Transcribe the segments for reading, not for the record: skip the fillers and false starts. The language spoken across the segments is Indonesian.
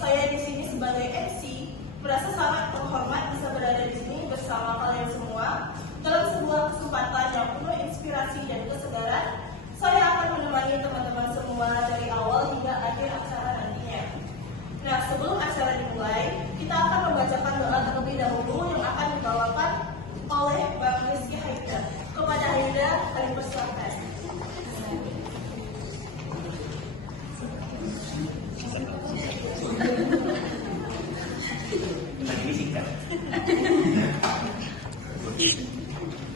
saya di sini sebagai MC merasa sangat terhormat bisa berada di sini bersama kalian semua dalam sebuah kesempatan yang penuh inspirasi dan kesegaran. Saya akan menemani teman-teman semua dari awal hingga akhir acara nantinya. Nah, sebelum acara dimulai, kita akan membacakan doa terlebih dahulu yang akan dibawakan oleh Bang Rizky Haida. Kepada Haida, kami persilahkan. Ini singkat.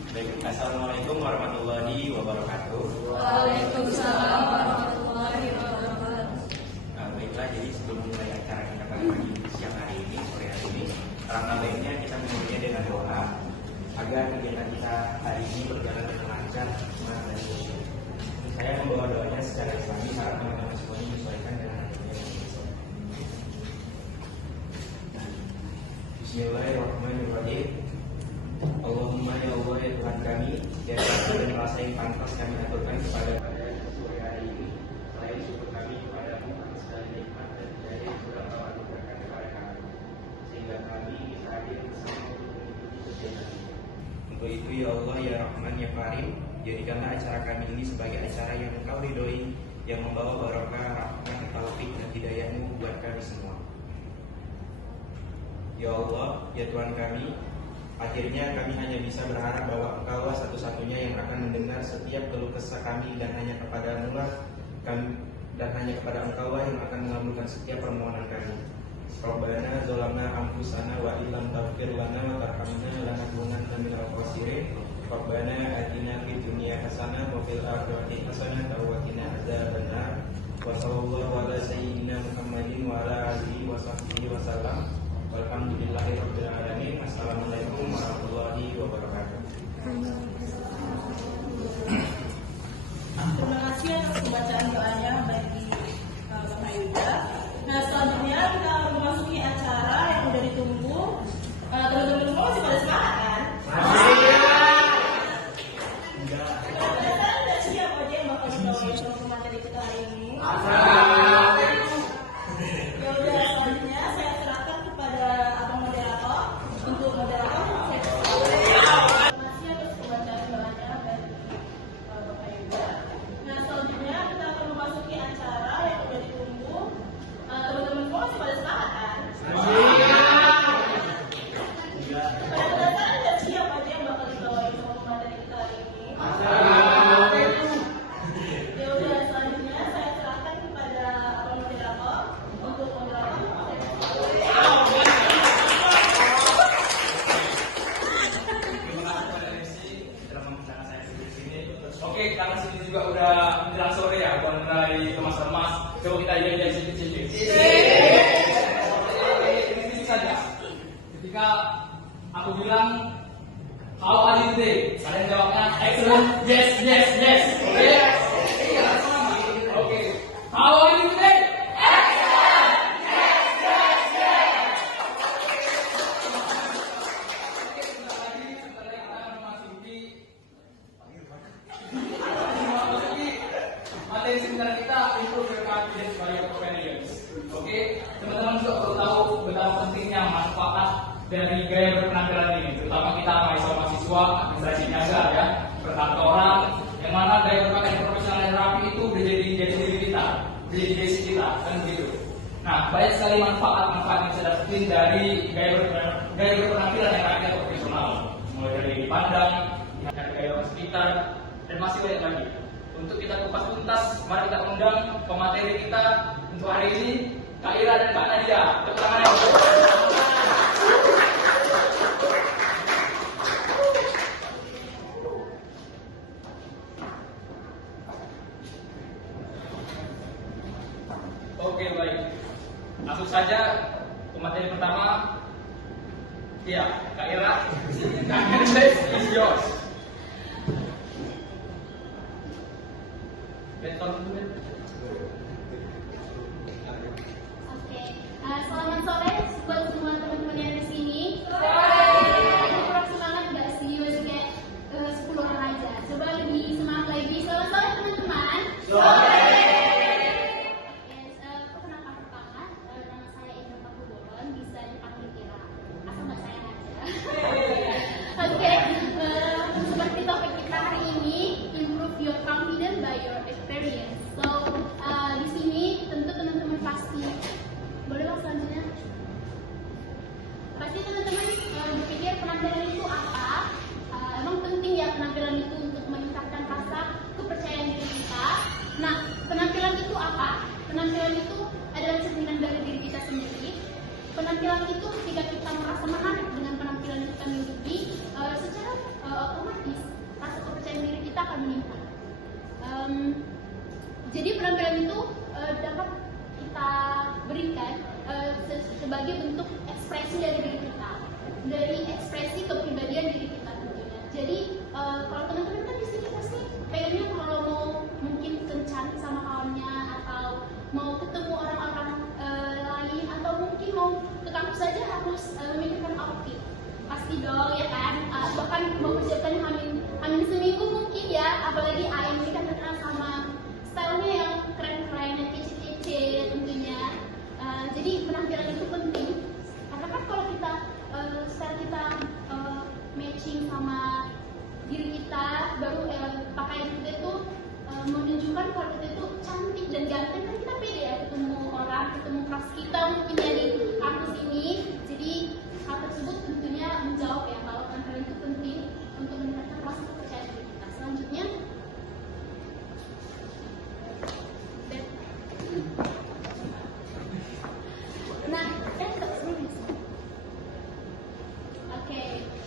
Baik, assalamualaikum warahmatullahi wabarakatuh. Waalaikumsalam warahmatullahi wabarakatuh. Baiklah, jadi sebelum mulai acara kita pada pagi siang hari ini, sore hari ini, alangkah baiknya kita memulainya dengan doa agar kegiatan kita hari ini berjalan dengan lancar, semangat dan khusyuk. Saya membawa doanya secara Islami, harap teman-teman semuanya menyesuaikan dengan adanya. Bismillahirrahmanirrahim. Allahumma ya Allah ya Tuhan kami, yang rasa dan rasa yang pantas kami aturkan kepada sore hari ini. Selain syukur kami kepadamu atas segala nikmat dan hidayah yang sudah Kau anugerahkan kepada kami, sehingga kami bisa hadir bersama untuk mengikuti kegiatan ini. Untuk itu ya Allah ya Rahman ya Karim, jadikanlah acara kami ini sebagai acara yang Engkau ridhoi, yang membawa barokah, rahmat, taufik dan hidayah-Mu buat kami semua. Ya Allah, ya Tuhan kami, akhirnya kami hanya bisa berharap bahwa Engkaulah satu-satunya yang akan mendengar setiap keluh kesah kami, dan hanya kepada-Mu lah kami, dan hanya kepada Engkaulah yang akan mengabulkan setiap permohonan kami. Rabbana zalamna anfusana wa illam taghfir lana wa tarhamna lanakunanna minal khasirin. Rabbana atina fid dunya hasanah wa fil akhirati hasanah wa qina adzabannar. Wa sallallahu ala sayyidina Muhammadin wa ala alihi wa sahbihi wa sallam. Walhamdulillahirabbil alamin. Assalamualaikum warahmatullahi wabarakatuh. Terima kasih atas pembacaan doanya bagi Bang Haida. Nah, selanjutnya kita akan memasuki acara yang sudah ditunggu. Teman-teman semua masih pada semangat kan? Udah siap aja yang bakal dibawain sama materi kita hari ini. Ya udah, selanjutnya saya serahkan kepada abang moderator. Untuk moderator saya persilakan. Terima kasih atas pembacaan doanya bagi Bang Haida. Nah, selanjutnya kita akan memasuki acara yang sudah ditunggu. Teman-teman semua masih pada semangat kan? Pada udah siap aja yang bakal dibawain sama materi kita hari ini. Ya udah, selanjutnya saya serahkan kepada abang moderator. Untuk moderator saya persilakan. Terima kasih kepada MC telah mengundang saya di sini. Oke, karena sini juga udah menjelang sore ya, udah mulai kemas-kemas. Coba kita janjian sedikit-sedikit. Ini saja. Ketika aku bilang how are you today? Kalian jawabnya excellent, yes, yes, yes. Oke? Iya, sama. Oke. How are you today? Materi seminar kita improve your confidence by your companions. Oke, teman-teman juga perlu tahu betapa pentingnya manfaat dari gaya berpenampilan ini, terutama kita mahasiswa administrasi niaga ya, perkantoran, yang mana gaya berpakaian profesional dan rapi itu udah jadi diri kita, udah jadi basic kita, kan begitu. Nah, banyak sekali manfaat-manfaat yang bisa dapetin dari gaya berpenampilan yang rapi atau profesional, mulai dari dipandang, dari gaya orang sekitar, dan masih banyak lagi. Untuk kita kupas tuntas, mari kita undang pemateri kita untuk hari ini, Kak Ira dan Kak Nadia. Tepuk tangan. Oke, baik. Langsung saja pemateri pertama. Ya, Kak Ira. Kak Nadia is yours. Oke, selamat sore buat semua teman-teman yang di sini. Kurang semangat nggak sih? Masih kayak 10 orang aja. Coba lebih semangat lagi. Selamat sore teman-teman. Perkenalkan pertama, nama saya penampilan itu ketika kita merasa menarik dengan penampilan kita mengikuti, secara otomatis rasa kepercayaan diri kita akan meningkat. Jadi penampilan itu dapat kita berikan sebagai bentuk ekspresi dari diri kita, dari ekspresi kepribadian diri kita tentunya. Jadi kalau teman-teman kan di sini pasti pengennya kalau mau mungkin kencan sama kawannya atau mau ketemu orang-orang lain atau mungkin mau ke kampus saja harus memikirkan outfit, pasti dong ya kan. Bahkan mau persiapkan hamin seminggu mungkin ya, apalagi AM ini kan terkenal sama stylenya yang keren-keren, yang kece-kece tentunya. Jadi penampilan itu penting karena kan kalau kita style kita matching sama diri kita, baru pakaian kita itu menunjukkan kalau kita itu cantik dan ganteng, kan kita pede ya ketemu orang, ketemu kelas kita mungkin dari kampus ini. Jadi hal tersebut tentunya menjawab ya kalau penampilan itu penting untuk meningkatkan rasa kepercayaan diri kita. Selanjutnya,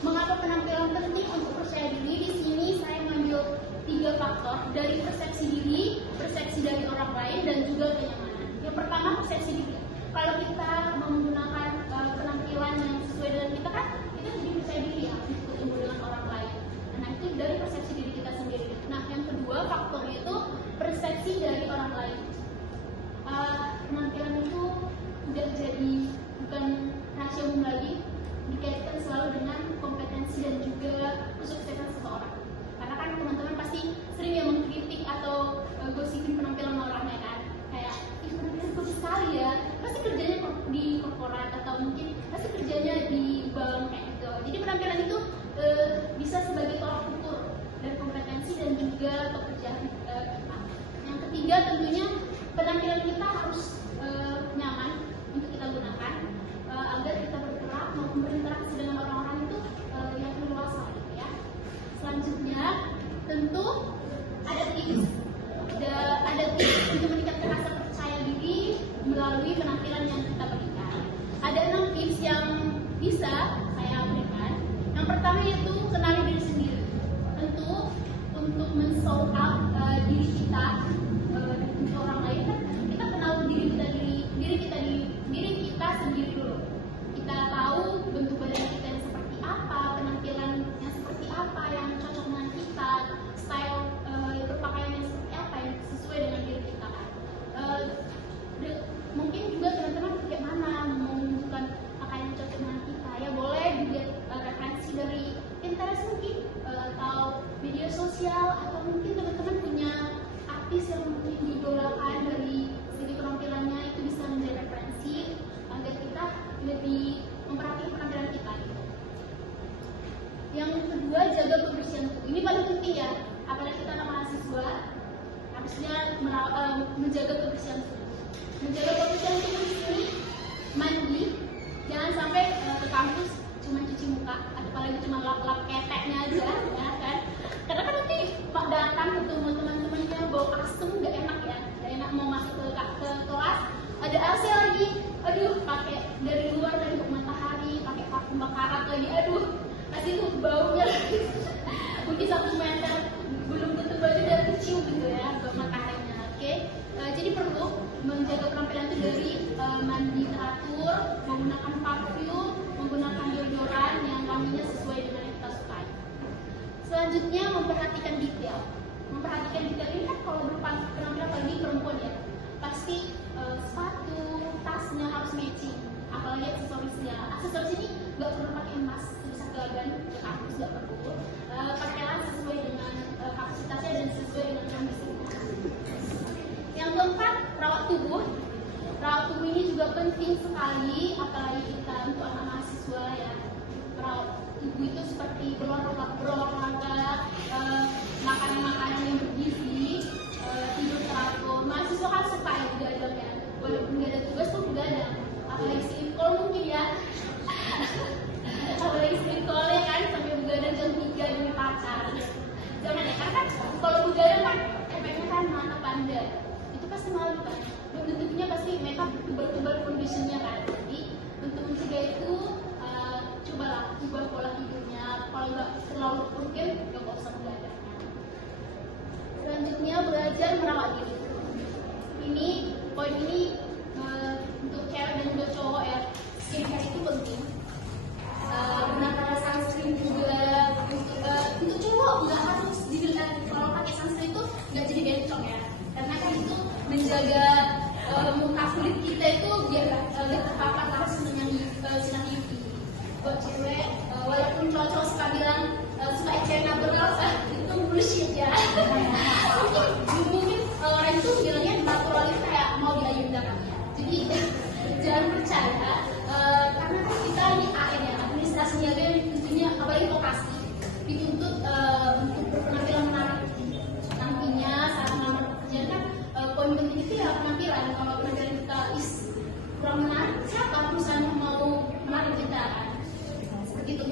mengapa penampilan penting untuk percaya diri? Di sini saya mengambil 3 faktor dari persepsi diri, persepsi dari orang lain, dan juga kenyamanan. Yang pertama, persepsi diri. Kalau kita menggunakan penampilan yang sesuai dengan kita kan, kita jadi percaya diri ya untuk ketemu dengan orang lain. Nah itu dari persepsi diri kita sendiri. Nah yang kedua faktornya itu persepsi dari orang lain. Penampilan itu udah jadi bukan rahasia umum lagi, dikaitkan selalu dengan kompetensi dan juga kesuksesan seseorang. Karena kan teman-teman pasti sering yang mengkritik atau gosipin penampilan orang ya kan, kayak ih penampilan bagus sekali ya, pasti kerjanya di korporat atau mungkin pasti kerjanya di bank kayak gitu. Jadi penampilan itu bisa sebagai tolak ukur dan kompetensi dan juga pekerjaan kita. Yang ketiga tentunya penampilan kita harus nyaman untuk kita gunakan agar kita bergerak maupun berinteraksi dengan orang-orang itu yang leluasa gitu ya. Selanjutnya tentu ada tips untuk meningkatkan rasa percaya diri melalui penampilan yang kita berikan. Ada 6 tips yang bisa saya berikan. Yang pertama yaitu kenali diri sendiri. Tentu untuk men-show up diri kita untuk orang lain kan kita kenal diri kita sendiri dulu. Kita tahu bentuk badan kita yang seperti apa, penampilan yang seperti apa yang cocok dengan kita, style berpakaian yang seperti apa yang sesuai dengan diri kita kan. Mungkin juga teman-teman bagaimana mau menunjukkan pakaian yang cocok dengan kita ya, boleh dilihat referensi dari Pinterest mungkin atau media sosial, atau mungkin teman-teman punya artis yang mungkin diidolakan dari segi penampilannya, itu bisa menjadi referensi agar kita lebih memperhatikan penampilan kita gitu. Yang kedua, jaga kebersihan tubuh. Ini paling penting ya, apalagi kita anak mahasiswa harusnya menjaga kebersihan tubuh. Menjaga kebersihan tubuh ini mandi, jangan sampai ke kampus cuma cuci muka, apalagi cuma lap-lap keteknya aja ya kan. Karena kan nanti datang ketemu teman-temannya bawa kostum, gak enak ya, gak enak mau masuk ke kelas ada AC lagi, aduh pakai dari luar dari matahari, pakai parfum bakarat lagi, aduh pasti tuh baunya mungkin 1 meter belum tentu baju udah kecium gitu ya buat mataharinya. Oke. Jadi perlu menjaga penampilan itu dari mandi teratur, menggunakan parfum, menggunakan deodoran yang wanginya sesuai dengan yang kita sukai. Selanjutnya memperhatikan detail. Memperhatikan detail ini kan kalau berupa penampilan bagi perempuan ya, pasti sepatu, tasnya harus matching, apalagi aksesorisnya. Aksesoris ini nggak perlu pakai emas, bisa gelagan ke kampus nggak perlu. Pakailah sesuai dengan kapasitasnya dan sesuai dengan kondisinya. Yang keempat, rawat tubuh. Rawat tubuh ini juga penting sekali, apalagi kita untuk anak mahasiswa ya. Rawat tubuh itu seperti berolahraga, makanan-makanan yang bergizi, tidur teratur. Mahasiswa kan suka ya begadang ya, walaupun nggak ada tugas tuh begadang. Apalagi skripkol mungkin ya, apalagi skripkol ya kan sampai begadang jam 3 demi pacar. Jangan ya, karena kan kalau begadang kan efeknya kan mata panda, itu pasti malu kan. Bentuknya pasti makeup tebal-tebal conditionnya kan. Jadi untuk mencegah poin ini untuk cewek dan juga cowok ya, skincare itu penting. Gunakan sunscreen juga. Untuk cowok nggak harus dibilang kalau pakai sunscreen itu nggak jadi bencong ya, karena kan itu menjaga muka kulit kita itu biar nggak terpapar langsung dengan sinar UV. Buat cewek, walaupun cowok suka bilang suka cewek natural, itu bullshit ya. Mungkin orang itu bilangnya natural itu kayak mau diayunkan. Jadi jangan percaya, karena kan kita ini AN ya, administrasi niaga yang tentunya apalagi vokasi dituntut untuk berpenampilan menarik nantinya saat melamar pekerjaan kan. Poin penting itu ya penampilan. Kalau penampilan kita kurang menarik, siapa perusahaan yang mau menarik kita kan? Seperti itu.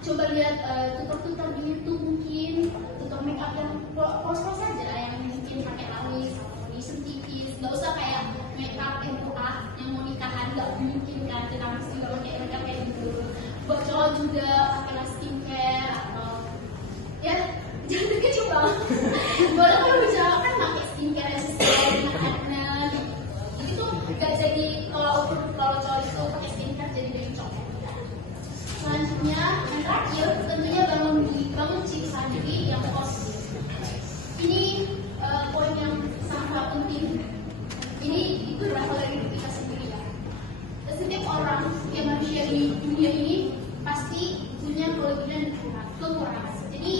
Coba lihat tutor-tutor di YouTube, mungkin tutor make up yang polos-polos saja, yang mungkin pakai alis, foundation tipis, nggak usah kayak make up yang yang mau nikahan, nggak mungkin kan, kita mesti nggak pakai make up kayak gitu. Buat cowok juga pakai skincare atau ya jangan terkejut bang. Boleh kalau cowok kan pakai skincare yang sesuai dengan anak gitu. Nggak jadi kalau cowok itu pakai skincare jadi bencong. Selanjutnya, yang terakhir tentunya bangun cipta diri yang positif. Ini poin yang sangat penting. Ini itu berasal dari diri kita sendiri ya. Setiap orang, setiap manusia di dunia ini pasti punya kelebihan dan kekurangan. Jadi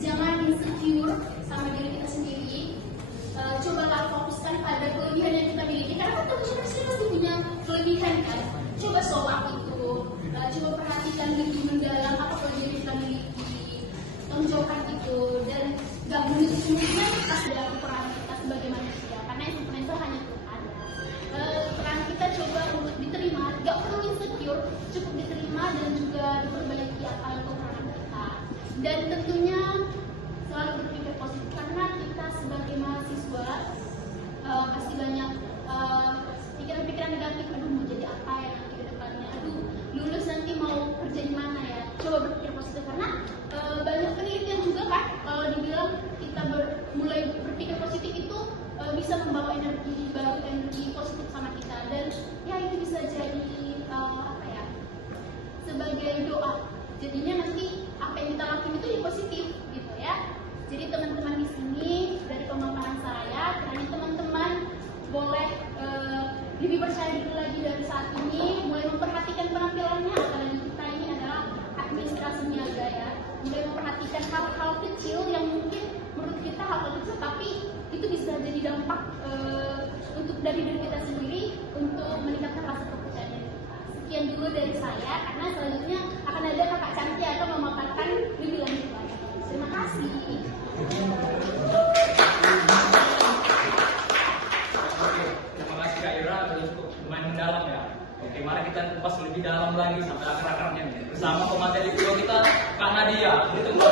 jangan insecure sama diri kita sendiri. Cobalah fokuskan pada kelebihan yang kita miliki, karena kan manusia pasti punya kelebihan kan. Coba soal itu, coba perhatikan lebih mendalam apa kelebihan yang kita miliki, tonjolkan itu, dan gak menutup semuanya kita sudah kekurangan kita sebagai manusia, karena yang sempurna itu hanya Tuhan. Peran kita coba untuk diterima, gak perlu insecure, cukup diterima dan juga diperbaiki apa yang kekurangan kita. Dan tentunya selalu berpikir positif, karena kita sebagai mahasiswa pasti banyak pikiran-pikiran negatif. Aduh, mau jadi apa ya nanti ke depannya, aduh lulus nanti mau kerja di mana ya. Coba berpikir positif, karena banyak penelitian juga kan kalau dibilang kita mulai berpikir positif itu bisa membawa energi positif sama kita, dan ya itu bisa jadi apa ya, sebagai doa. Jadinya nanti apa yang kita lakukan itu positif gitu ya. Jadi teman-teman di sini dari pemaparan saya, kiranya teman-teman boleh lebih percaya diri lagi dari saat ini, mulai memperhatikan penampilannya. Apalagi kita ini adalah administrasi niaga ya, mulai memperhatikan hal-hal kecil yang mungkin menurut kita hal kecil, tapi itu bisa jadi dampak untuk dari diri kita sendiri untuk meningkatkan rasa kepercayaan diri kita. Sekian dulu dari saya, karena selanjutnya akan ada kakak cantik akan memaparkan lebih lanjut lagi. Terima kasih. Terima kasih Kak Ira, sudah cukup lumayan mendalam ya. Oke, mari kita kupas lebih dalam lagi sampai akar-akarnya nih. Bersama pemateri video kita, Kak Nadia. Ditunggu.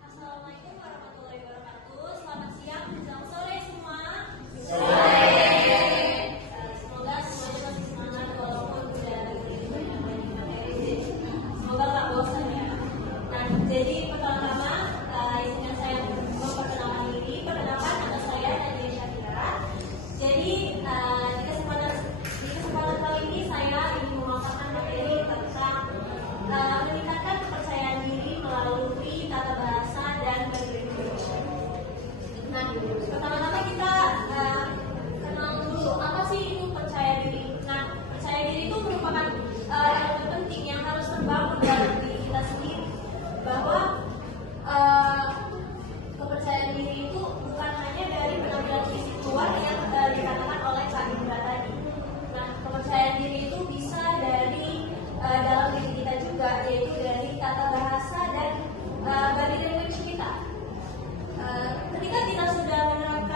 Assalamualaikum warahmatullahi wabarakatuh. Selamat siang, menjelang sore semua. Semoga semuanya masih semangat walaupun udah banyak materi. Semoga tak bosan ya. Nah, jadi pertama-tama izinkan saya memperkenalkan diri. Perkenalkan, nama saya Nadia Syakira. Jadi di kesempatan kali ini saya ingin memaparkan materi tentang meningkatkan kepercayaan diri melalui tata bahasa dan body language. Nah, pertama-tama kita kenal dulu apa sih itu percaya diri. Nah, percaya diri itu merupakan elemen penting yang harus terbangun dalam diri kita sendiri, bahwa kepercayaan diri itu bukan hanya dari penampilan fisik luar yang dikatakan oleh Kak Indra tadi. Nah, kepercayaan diri itu bisa dari dalam diri kita juga, yaitu dari tata bahasa dan body language kita. Ketika kita sudah menerapkan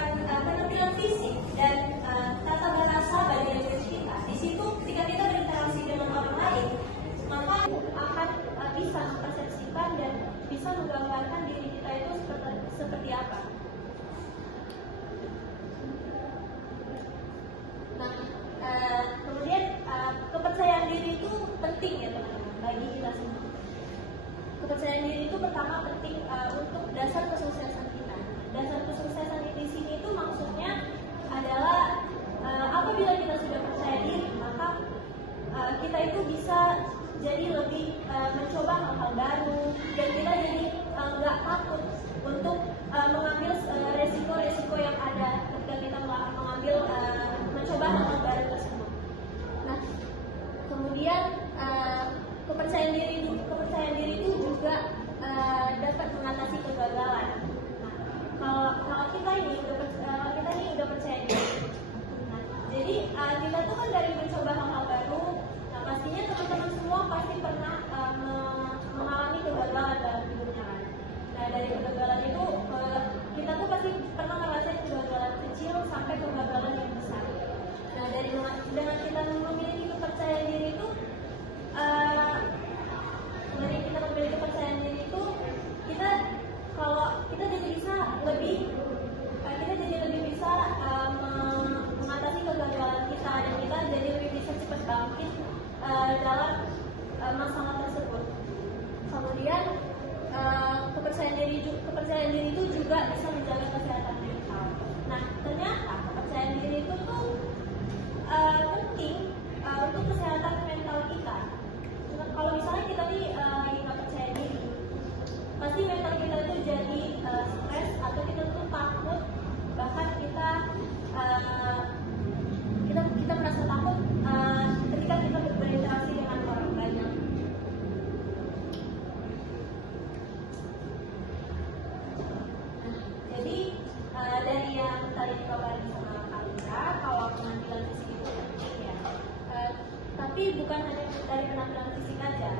Tapi bukan hanya dari penampilan fisik aja,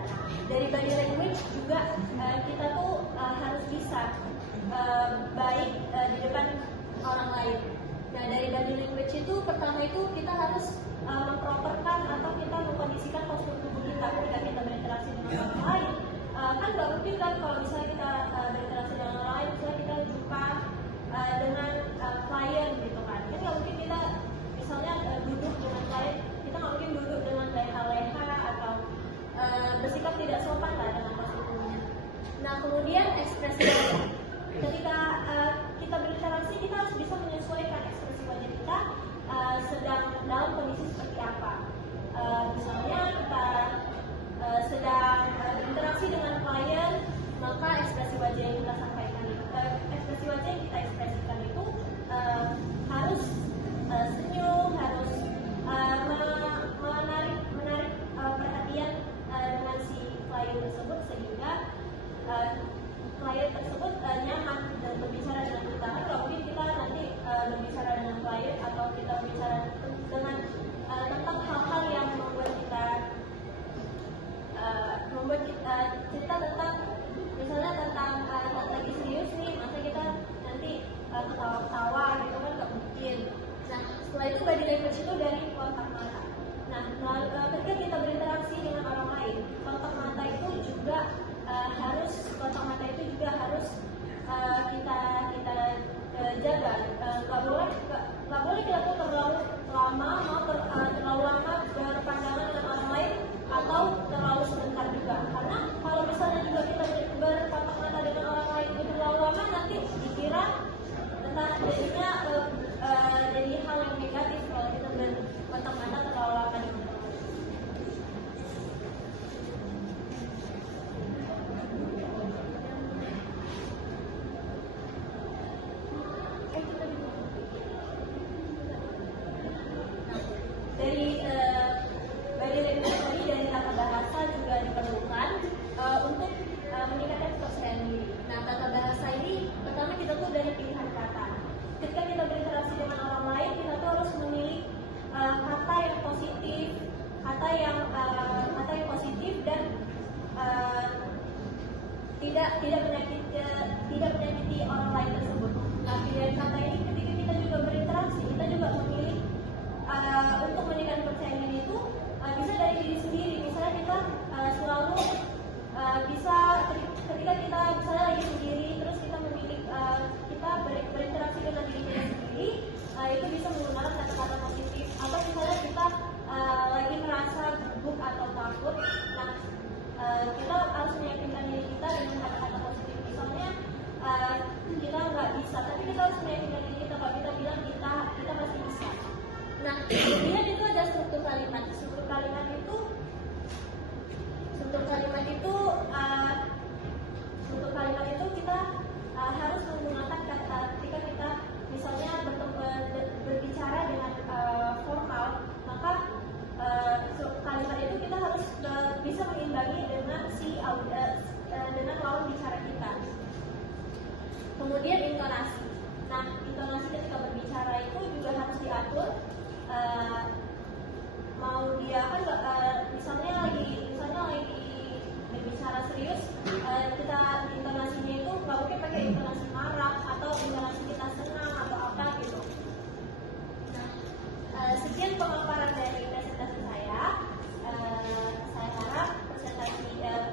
dari body language juga kita tuh harus bisa baik di depan orang lain. Nah, dari body language itu pertama itu kita harus memproperkan atau kita mengkondisikan postur tubuh kita ketika kita berinteraksi dengan orang lain. Kan nggak mungkin kan kalau misalnya kita berinteraksi dengan orang lain, misalnya kita jumpa dengan klien gitu kan, nggak mungkin kita misalnya duduk dengan klien, kita nggak mungkin duduk dengan leha-leha atau bersikap tidak sopan lah dengan postur tubuhnya. Nah, kemudian ekspresi wajah. Ketika kita berinteraksi, kita harus bisa menyesuaikan ekspresi wajah kita sedang dalam kondisi seperti apa. Misalnya kita sedang berinteraksi dengan klien, maka ekspresi wajah yang kita sampaikan, ekspresi wajah yang kita ekspresikan itu harus senyum, harus menarik perhatian dengan si klien tersebut sehingga klien tersebut nyaman dan berbicara dengan kita. Kalau mungkin kita nanti berbicara dengan klien atau kita berbicara dengan tentang hal-hal yang membuat kita cerita tentang misalnya tentang lagi serius nih, masa kita nanti ketawa-ketawa gitu kan nggak mungkin. Nah, setelah itu body language itu dari kontak mata. Nah, ketika kita berinteraksi dengan orang lain, kontak mata itu juga harus kita jaga. Nggak boleh kita tuh terlalu lama berpandangan dengan orang lain atau terlalu sebentar juga. Karena kalau misalnya juga kita berkontak mata dengan orang lain itu terlalu lama, nanti dikira jadinya jadi hal yang negatif kalau kita berkontak mata terlalu lama dengan orang lain. Dari body language tadi, dari tata bahasa juga diperlukan untuk meningkatkan kepercayaan diri. Nah, tata bahasa ini pertama kita tuh dari pilihan kata. Ketika kita berinteraksi dengan orang lain, kita tuh harus memilih kata yang positif, kata yang positif dan tidak menyakiti orang lain tersebut. Nah, pilihan kata ini ketika kita juga berinteraksi, kita juga memilih untuk meningkatkan kepercayaan diri itu bisa dari diri sendiri. Misalnya kita selalu bisa ketika kita misalnya lagi sendiri, terus kita memilih kita berinteraksi dengan diri kita sendiri, itu bisa menggunakan kata-kata positif. Atau misalnya kita lagi merasa gugup atau takut, nah kita harus meyakinkan diri kita dengan kata-kata positif. Misalnya kita nggak bisa, tapi kita harus meyakinkan diri kita kalau kita bilang kita masih bisa. Nah, kemudian itu ada struktur kalimat. Struktur kalimat itu kita harus menggunakan kata ketika kita misalnya berbicara dengan formal, maka kalimat itu kita harus bisa mengimbangi dengan dengan lawan bicara kita. Kemudian intonasi. Nah, intonasi ketika berbicara itu juga harus diatur. Mau dia kan misalnya lagi berbicara serius, kita intonasinya itu nggak mungkin pakai intonasi marah atau intonasi kita senang atau apa gitu. Nah, sekian pemaparan dari presentasi saya. Saya harap presentasi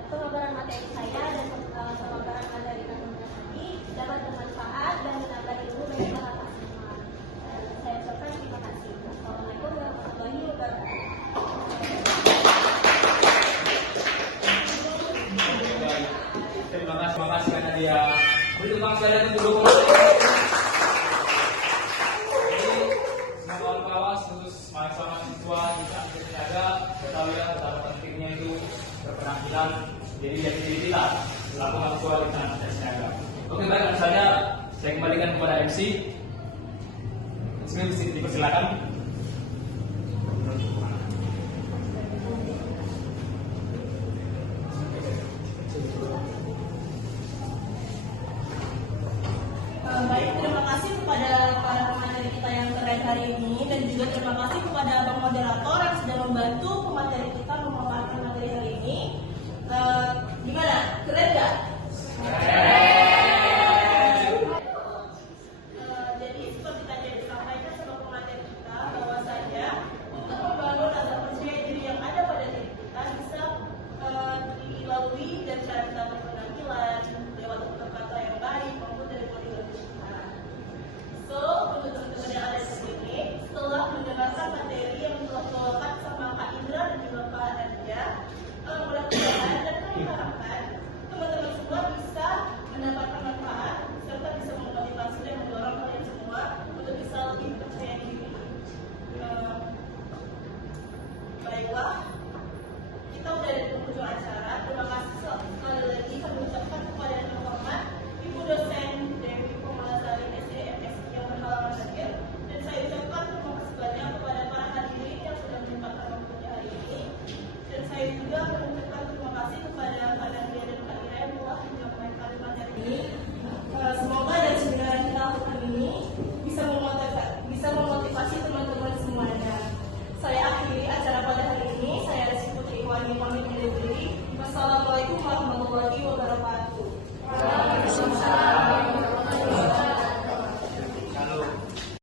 pemaparan materi saya dan pemaparan materi kamu tadi dapat bermanfaat dan menambah ilmu bagi para semua. Saya ucapkan terima kasih. Assalamualaikum warahmatullahi wabarakatuh. Terima kasih karena dia beri tepuk sekalian untuk semua kawan-kawan, terus mahasiswa kita jaga ketahuilah betapa pentingnya itu berpenampilan jadi diri kita selaku mahasiswa kita jaga. Oke, baik, misalnya saya kembalikan kepada MC. MC dipersilakan. Baik, terima kasih kepada para pemateri kita yang keren hari ini dan juga terima kasih kepada Bang Moderator